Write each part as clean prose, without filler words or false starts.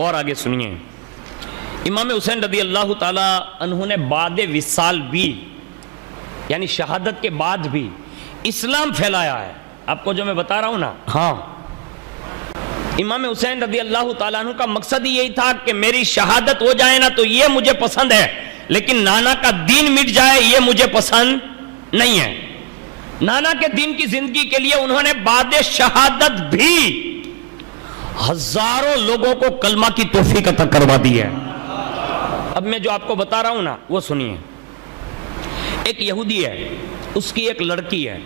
اور آگے سنیے، امام حسین رضی اللہ تعالیٰ عنہ نے بعد وصال بھی، یعنی شہادت کے بعد بھی اسلام پھیلایا ہے۔ آپ کو جو میں بتا رہا ہوں نا، ہاں، امام حسین رضی اللہ تعالیٰ عنہ کا مقصد یہی تھا کہ میری شہادت ہو جائے نا تو یہ مجھے پسند ہے، لیکن نانا کا دین مٹ جائے یہ مجھے پسند نہیں ہے۔ نانا کے دین کی زندگی کے لیے انہوں نے بعد شہادت بھی ہزاروں لوگوں کو کلمہ کی توفیق عطا کروا دی ہے۔ اب میں جو آپ کو بتا رہا ہوں نا وہ سنیے۔ ایک یہودی ہے، اس کی ایک لڑکی ہے،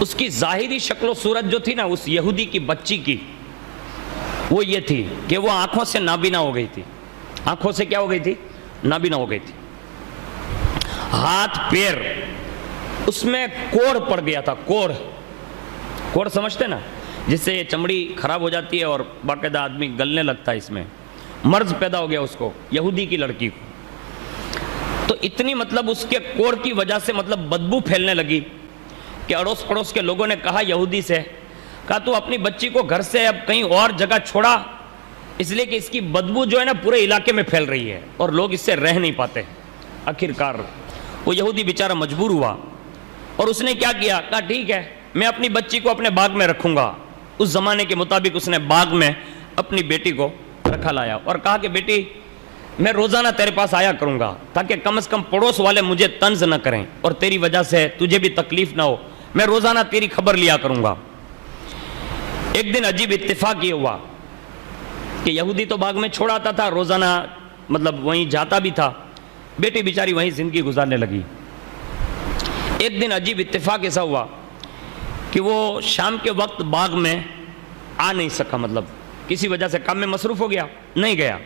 اس کی ظاہری شکل و صورت جو تھی نا اس یہودی کی بچی کی، وہ یہ تھی کہ وہ آنکھوں سے نابینا ہو گئی تھی۔ آنکھوں سے کیا ہو گئی تھی؟ نابینا ہو گئی تھی۔ ہاتھ پیر اس میں کوڑ پڑ گیا تھا۔ کوڑ سمجھتے نا، جس سے یہ چمڑی خراب ہو جاتی ہے اور باقاعدہ آدمی گلنے لگتا ہے، اس میں مرض پیدا ہو گیا اس کو، یہودی کی لڑکی کو۔ تو اتنی مطلب اس کے کوڑ کی وجہ سے مطلب بدبو پھیلنے لگی کہ اڑوس پڑوس کے لوگوں نے کہا یہودی سے، کہا تو اپنی بچی کو گھر سے اب کہیں اور جگہ چھوڑا، اس لیے کہ اس کی بدبو جو ہے نا پورے علاقے میں پھیل رہی ہے اور لوگ اس سے رہ نہیں پاتے۔ آخرکار وہ یہودی بیچارہ مجبور ہوا اور اس نے کیا کیا، کہا ٹھیک ہے میں اپنی بچی کو اپنے باغ میں رکھوں گا۔ اس زمانے کے مطابق اس نے باغ میں اپنی بیٹی کو رکھا لایا اور کہا کہ بیٹی میں روزانہ تیرے پاس آیا کروں گا تاکہ کم از کم پڑوس والے مجھے طنز نہ کریں اور تیری وجہ سے تجھے بھی تکلیف نہ ہو، میں روزانہ تیری خبر لیا کروں گا۔ ایک دن عجیب اتفاق یہ ہوا کہ یہودی تو باغ میں چھوڑ آتا تھا، روزانہ مطلب وہیں جاتا بھی تھا، بیٹی بیچاری وہیں زندگی گزارنے لگی۔ ایک دن عجیب اتفاق ایسا ہوا کہ وہ شام کے وقت باغ میں آ نہیں سکا، مطلب کسی وجہ سے کام میں مصروف ہو گیا، نہیں گیا۔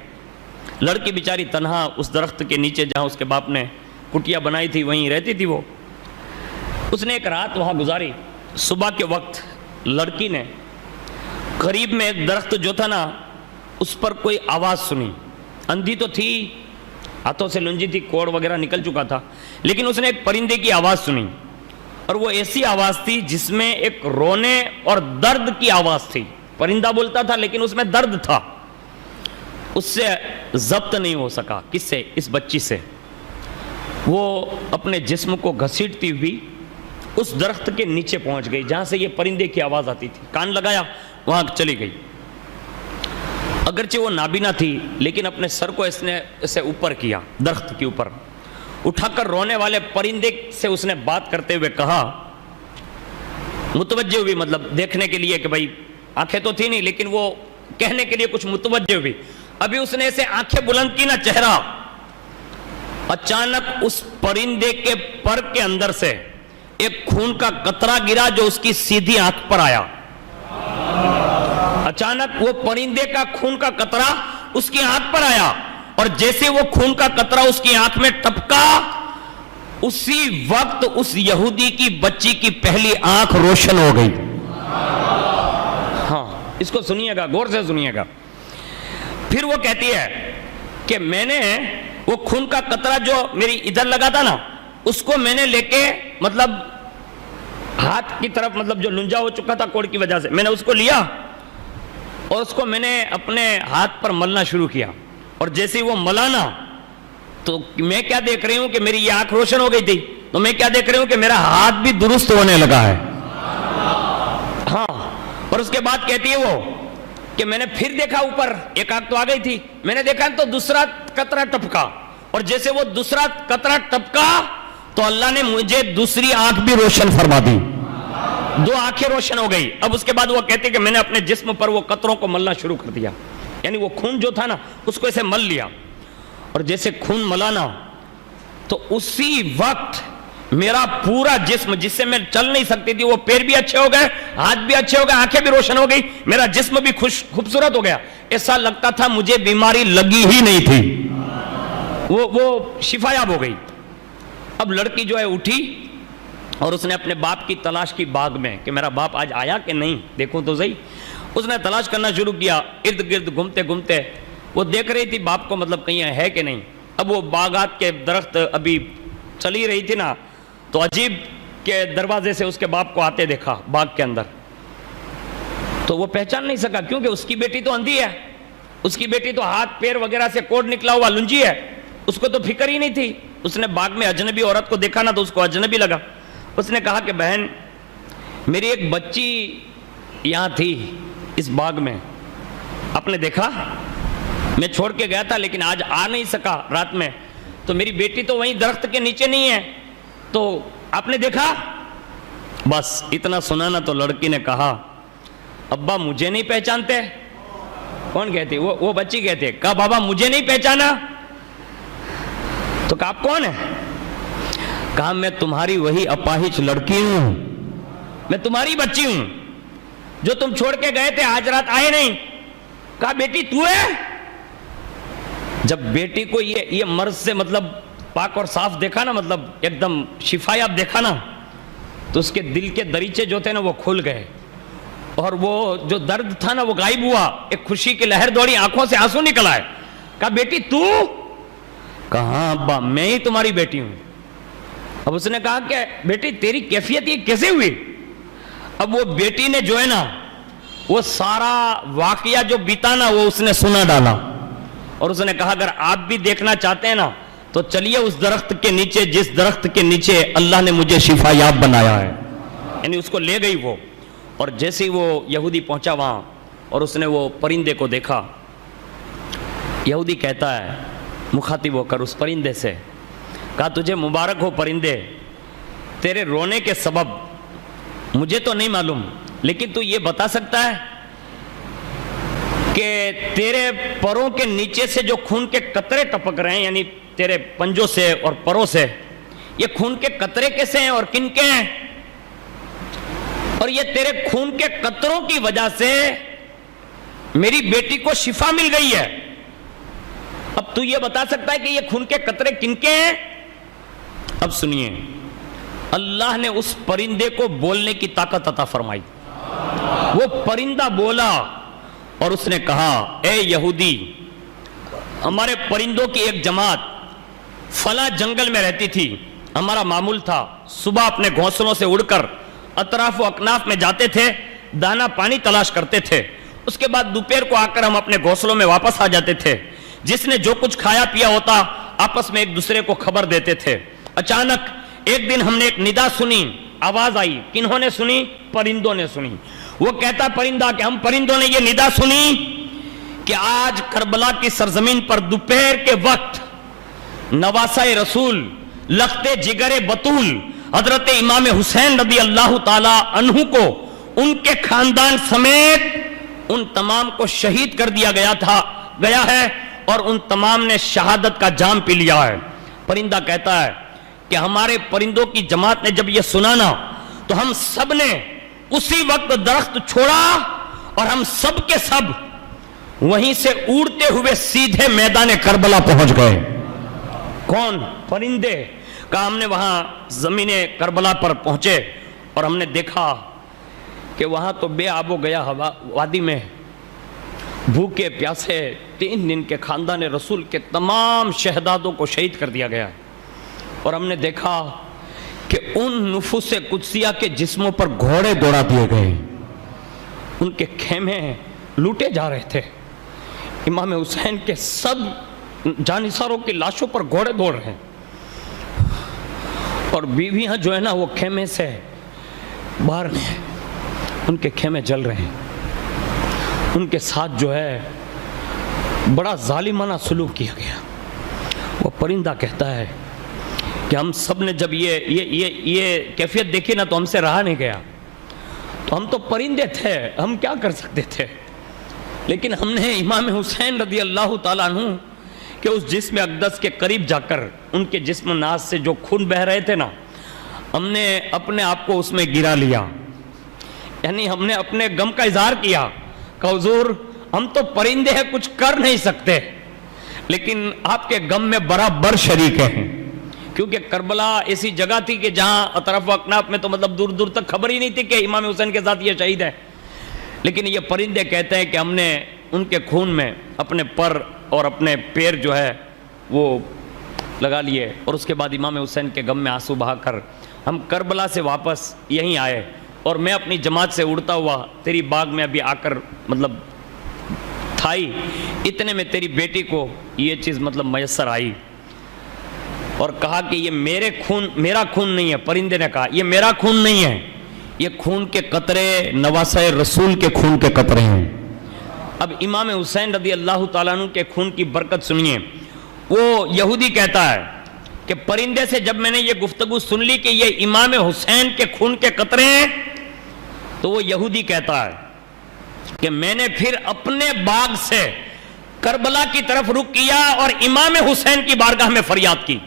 لڑکی بیچاری تنہا اس درخت کے نیچے جہاں اس کے باپ نے کٹیا بنائی تھی وہیں رہتی تھی وہ۔ اس نے ایک رات وہاں گزاری۔ صبح کے وقت لڑکی نے قریب میں ایک درخت جو تھا نا اس پر کوئی آواز سنی۔ اندھی تو تھی، ہاتھوں سے لنجی تھی، کوڑ وغیرہ نکل چکا تھا، لیکن اس نے ایک پرندے کی آواز سنی اور وہ ایسی آواز تھی جس میں ایک رونے اور درد کی آواز تھی۔ پرندہ بولتا تھا لیکن اس میں درد تھا۔ اس سے ضبط نہیں ہو سکا، کس سے؟ اس بچی سے۔ وہ اپنے جسم کو گھسیٹتی ہوئی اس درخت کے نیچے پہنچ گئی جہاں سے یہ پرندے کی آواز آتی تھی، کان لگایا، وہاں چلی گئی۔ اگرچہ وہ نابینا تھی لیکن اپنے سر کو اس نے اسے اوپر کیا، درخت کے اوپر اٹھا کر رونے والے پرندے سے اس نے بات کرتے ہوئے کہا، متوجہ ہوئی، مطلب دیکھنے کے لیے کہ بھائی آنکھیں تو تھی نہیں لیکن وہ کہنے کے لیے کچھ متوجہ ہوئی۔ ابھی اس نے اسے آنکھیں بلند کی نا چہرہ، اچانک اس پرندے کے پر کے اندر سے ایک خون کا قطرہ گرا جو اس کی سیدھی آنکھ پر آیا۔ اچانک وہ پرندے کا خون کا قطرہ اس کی آنکھ پر آیا اور جیسے وہ خون کا قطرہ اس کی آنکھ میں ٹپکا، اسی وقت اس یہودی کی بچی کی پہلی آنکھ روشن ہو گئی۔ ہاں، اس کو سنیے گا، غور سے سنیے گا۔ پھر وہ کہتی ہے کہ میں نے وہ خون کا قطرہ جو میری ادھر لگا تھا نا اس کو میں نے لے کے مطلب ہاتھ کی طرف، مطلب جو لنجا ہو چکا تھا کوڑ کی وجہ سے، میں نے اس کو لیا اور اس کو میں نے اپنے ہاتھ پر ملنا شروع کیا اور جیسے وہ ملانا تو میں کیا دیکھ رہی ہوں کہ میری یہ آنکھ روشن ہو گئی تھی، تو میں کیا دیکھ رہی ہوں کہ میرا ہاتھ بھی درست ہونے لگا ہے۔ ہاں، اور اس کے بعد کہتی ہے وہ کہ میں نے پھر دیکھا اوپر، ایک آنکھ تو آ گئی تھی، میں نے دیکھا تو دوسرا قطرہ ٹپکا اور جیسے وہ دوسرا قطرہ ٹپکا تو اللہ نے مجھے دوسری آنکھ بھی روشن فرما دی، دو آنکھیں روشن ہو گئی۔ اب اس کے بعد وہ کہتے کہ میں نے اپنے جسم پر وہ قطروں کو ملنا شروع کر دیا، یعنی وہ خون جو تھا نا اس کو ایسے مل لیا اور جیسے خون ملانا تو اسی وقت میرا پورا جسم، جس سے میں چل نہیں سکتی تھی، وہ پیر بھی اچھے ہو گئے، ہاتھ بھی اچھے ہو گئے، آنکھیں بھی روشن ہو گئی، میرا جسم بھی خوبصورت ہو گیا، ایسا لگتا تھا مجھے بیماری لگی ہی نہیں تھی، وہ شفایاب ہو گئی۔ اب لڑکی جو ہے اٹھی اور اس نے اپنے باپ کی تلاش کی باغ میں کہ میرا باپ آج آیا کہ نہیں، دیکھوں تو صحیح۔ اس نے تلاش کرنا شروع کیا، ارد گرد گھومتے گھومتے وہ دیکھ رہی تھی باپ کو، مطلب کہیں ہے کہ نہیں۔ اب وہ باغات کے درخت ابھی چلی رہی تھی نا تو عجیب کہ دروازے سے اس کے باپ کو آتے دیکھا باغ کے اندر، تو وہ پہچان نہیں سکا کیونکہ اس کی بیٹی تو اندھی ہے اس کی بیٹی تو ہاتھ پیر وغیرہ سے کوڑ نکلا ہوا لنجی ہے، اس کو تو فکر ہی نہیں تھی. اس نے باغ میں اجنبی عورت کو دیکھا نا تو اس کو اجنبی لگا. اس نے کہا کہ بہن میری ایک بچی یہاں تھی اس باغ میں، آپ نے دیکھا؟ میں چھوڑ کے گیا تھا لیکن آج آ نہیں سکا رات میں، تو میری بیٹی تو وہیں درخت کے نیچے نہیں ہے، تو آپ نے دیکھا؟ بس اتنا سنا نا تو لڑکی نے کہا ابا مجھے نہیں پہچانتے؟ کون کہتی؟ وہ بچی کہتی. کہا بابا مجھے نہیں پہچانا؟ تو کہا آپ کون ہیں؟ کہا میں تمہاری وہی اپاہج لڑکی ہوں، میں تمہاری بچی ہوں جو تم چھوڑ کے گئے تھے، آج رات آئے نہیں. کہا بیٹی تو ہے؟ جب بیٹی کو یہ مرض سے مطلب پاک اور صاف دیکھا نا، مطلب ایک دم شفا یاب دیکھا نا، تو اس کے دل کے دریچے جو تھے نا وہ کھل گئے، اور وہ جو درد تھا نا وہ غائب ہوا. ایک خوشی کی لہر دوڑی، آنکھوں سے آنسو نکل آئے. کہا بیٹی تو؟ کہا ابا میں ہی تمہاری بیٹی ہوں. اب اس نے کہا کہ بیٹی تیری کیفیت یہ کیسے ہوئی؟ اب وہ بیٹی نے جو ہے نا وہ سارا واقعہ جو بیتا نا وہ اس نے سنا ڈالا، اور اس نے کہا اگر آپ بھی دیکھنا چاہتے ہیں نا تو چلیے اس درخت کے نیچے جس درخت کے نیچے اللہ نے مجھے شفا یاب بنایا ہے. یعنی اس کو لے گئی وہ، اور جیسے ہی وہ یہودی پہنچا وہاں اور اس نے وہ پرندے کو دیکھا، یہودی کہتا ہے مخاطب ہو کر اس پرندے سے، کہا تجھے مبارک ہو پرندے، تیرے رونے کے سبب مجھے تو نہیں معلوم، لیکن تو یہ بتا سکتا ہے کہ تیرے پروں کے نیچے سے جو خون کے قطرے ٹپک رہے ہیں، یعنی تیرے پنجوں سے اور پروں سے، یہ خون کے قطرے کیسے ہیں اور کن کے ہیں؟ اور یہ تیرے خون کے قطروں کی وجہ سے میری بیٹی کو شفا مل گئی ہے. اب تو یہ بتا سکتا ہے کہ یہ خون کے قطرے کن کے ہیں؟ اب سنیے، اللہ نے اس پرندے کو بولنے کی طاقت عطا فرمائی. وہ پرندہ بولا اور اس نے کہا اے یہودی، ہمارے پرندوں کی ایک جماعت فلاں جنگل میں رہتی تھی. ہمارا معمول تھا صبح اپنے گھونسلوں سے اڑ کر اطراف و اکناف میں جاتے تھے، دانا پانی تلاش کرتے تھے. اس کے بعد دوپہر کو آ کر ہم اپنے گھونسلوں میں واپس آ جاتے تھے. جس نے جو کچھ کھایا پیا ہوتا آپس میں ایک دوسرے کو خبر دیتے تھے. اچانک ایک دن ہم نے ایک ندا سنی، آواز آئی. کنہوں نے سنی؟ پرندوں نے سنی. وہ کہتا پرندہ کہ ہم پرندوں نے یہ ندا سنی کہ آج کربلا کی سرزمین پر دوپہر کے وقت نواسہ رسول، لخت جگر بطول حضرت امام حسین رضی اللہ تعالی عنہ کو ان کے خاندان سمیت ان تمام کو شہید کر دیا گیا ہے، اور ان تمام نے شہادت کا جام پی لیا ہے. پرندہ کہتا ہے کہ ہمارے پرندوں کی جماعت نے جب یہ سنا نا تو ہم سب نے اسی وقت درخت چھوڑا اور ہم سب کے سب وہیں سے اڑتے ہوئے سیدھے میدان کربلا پہنچ گئے. کون؟ پرندے. کہا ہم نے وہاں زمین کربلا پر پہنچے اور ہم نے دیکھا کہ وہاں تو بے آب و گیا وادی میں بھوکے پیاسے 3 دن کے خاندان رسول کے تمام شہدادوں کو شہید کر دیا گیا. اور ہم نے دیکھا کہ ان نفوس قدسیہ کے جسموں پر گھوڑے دوڑا دیے گئے، ان کے خیمے لوٹے جا رہے تھے. امام حسین کے سب جانثاروں کی لاشوں پر گھوڑے دوڑ رہے ہیں، اور بیویاں جو ہے نا وہ خیمے سے باہر میں، ان کے خیمے جل رہے ہیں. ان کے ساتھ جو ہے بڑا ظالمانہ سلوک کیا گیا. وہ پرندہ کہتا ہے کہ ہم سب نے جب یہ کیفیت دیکھی نا تو ہم سے رہا نہیں گیا. تو ہم تو پرندے تھے، ہم کیا کر سکتے تھے، لیکن ہم نے امام حسین رضی اللہ تعالیٰ عنہ کہ اس جسم اقدس کے قریب جا کر ان کے جسم ناز سے جو خون بہ رہے تھے نا، ہم نے اپنے آپ کو اس میں گرا لیا. یعنی ہم نے اپنے غم کا اظہار کیا کہ حضور ہم تو پرندے ہیں، کچھ کر نہیں سکتے، لیکن آپ کے غم میں برابر شریک ہیں. کیونکہ کربلا ایسی جگہ تھی کہ جہاں اطراف و اکناف میں تو مطلب دور دور تک خبر ہی نہیں تھی کہ امام حسین کے ساتھ یہ شہید ہے. لیکن یہ پرندے کہتے ہیں کہ ہم نے ان کے خون میں اپنے پر اور اپنے پیر جو ہے وہ لگا لیے، اور اس کے بعد امام حسین کے غم میں آنسو بہا کر ہم کربلا سے واپس یہیں آئے. اور میں اپنی جماعت سے اڑتا ہوا تیری باغ میں ابھی آ کر مطلب کھائی، اتنے میں تیری بیٹی کو یہ چیز مطلب میسر آئی اور کہا کہ یہ میرا خون نہیں ہے. پرندے نے کہا یہ میرا خون نہیں ہے، یہ خون کے قطرے نواسہ رسول کے خون کے قطرے ہیں. اب امام حسین رضی اللہ تعالیٰ عنہ کے خون کی برکت سنیے. وہ یہودی کہتا ہے کہ پرندے سے جب میں نے یہ گفتگو سن لی کہ یہ امام حسین کے خون کے قطرے ہیں، تو وہ یہودی کہتا ہے کہ میں نے پھر اپنے باغ سے کربلا کی طرف رخ کیا اور امام حسین کی بارگاہ میں فریاد کی.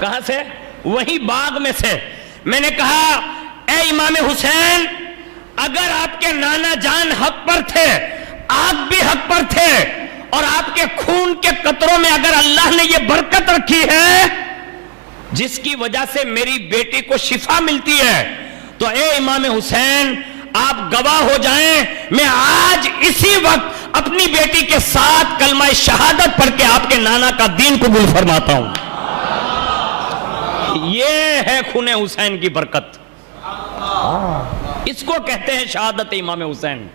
کہاں سے؟ وہی باغ میں سے. میں نے کہا اے امام حسین، اگر آپ کے نانا جان حق پر تھے، آپ بھی حق پر تھے، اور آپ کے خون کے قطروں میں اگر اللہ نے یہ برکت رکھی ہے جس کی وجہ سے میری بیٹی کو شفا ملتی ہے، تو اے امام حسین آپ گواہ ہو جائیں، میں آج اسی وقت اپنی بیٹی کے ساتھ کلمہ شہادت پڑھ کے آپ کے نانا کا دین قبول فرماتا ہوں. یہ ہے خون حسین کی برکت، اس کو کہتے ہیں شہادت امام حسین.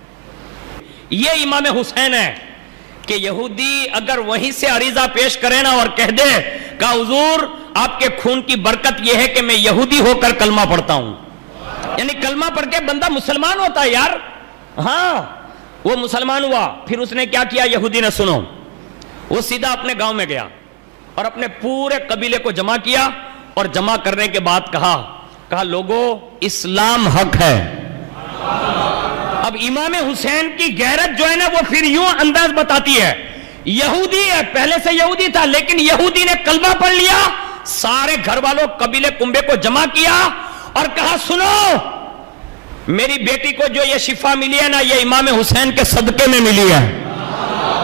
یہ امام حسین ہے کہ یہودی اگر وہیں سے عریضہ پیش کرے نا اور کہہ دے کہ حضور آپ کے خون کی برکت یہ ہے کہ میں یہودی ہو کر کلمہ پڑھتا ہوں، یعنی کلمہ پڑھ کے بندہ مسلمان ہوتا ہے یار. ہاں وہ مسلمان ہوا، پھر اس نے کیا کیا یہودی نے؟ سنو، وہ سیدھا اپنے گاؤں میں گیا اور اپنے پورے قبیلے کو جمع کیا، اور جمع کرنے کے بعد کہا لوگو اسلام حق ہے. اب امام حسین کی غیرت جو ہے نا وہ پھر یوں انداز بتاتی ہے، یہودی ہے، پہلے سے یہودی تھا لیکن یہودی نے کلمہ پڑھ لیا، سارے گھر والوں قبیلے کنبے کو جمع کیا اور کہا سنو، میری بیٹی کو جو یہ شفا ملی ہے نا یہ امام حسین کے صدقے میں ملی ہے.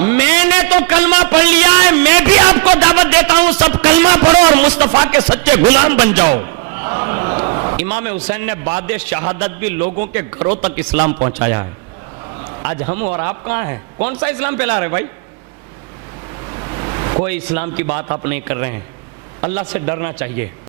میں نے تو کلمہ پڑھ لیا ہے، میں بھی آپ کو دعوت دیتا ہوں سب کلمہ پڑھو اور مصطفیٰ کے سچے غلام بن جاؤ. امام حسین نے بعد شہادت بھی لوگوں کے گھروں تک اسلام پہنچایا ہے. آج ہم اور آپ کہاں ہیں؟ کون سا اسلام پھیلا رہے بھائی؟ کوئی اسلام کی بات آپ نہیں کر رہے ہیں. اللہ سے ڈرنا چاہیے.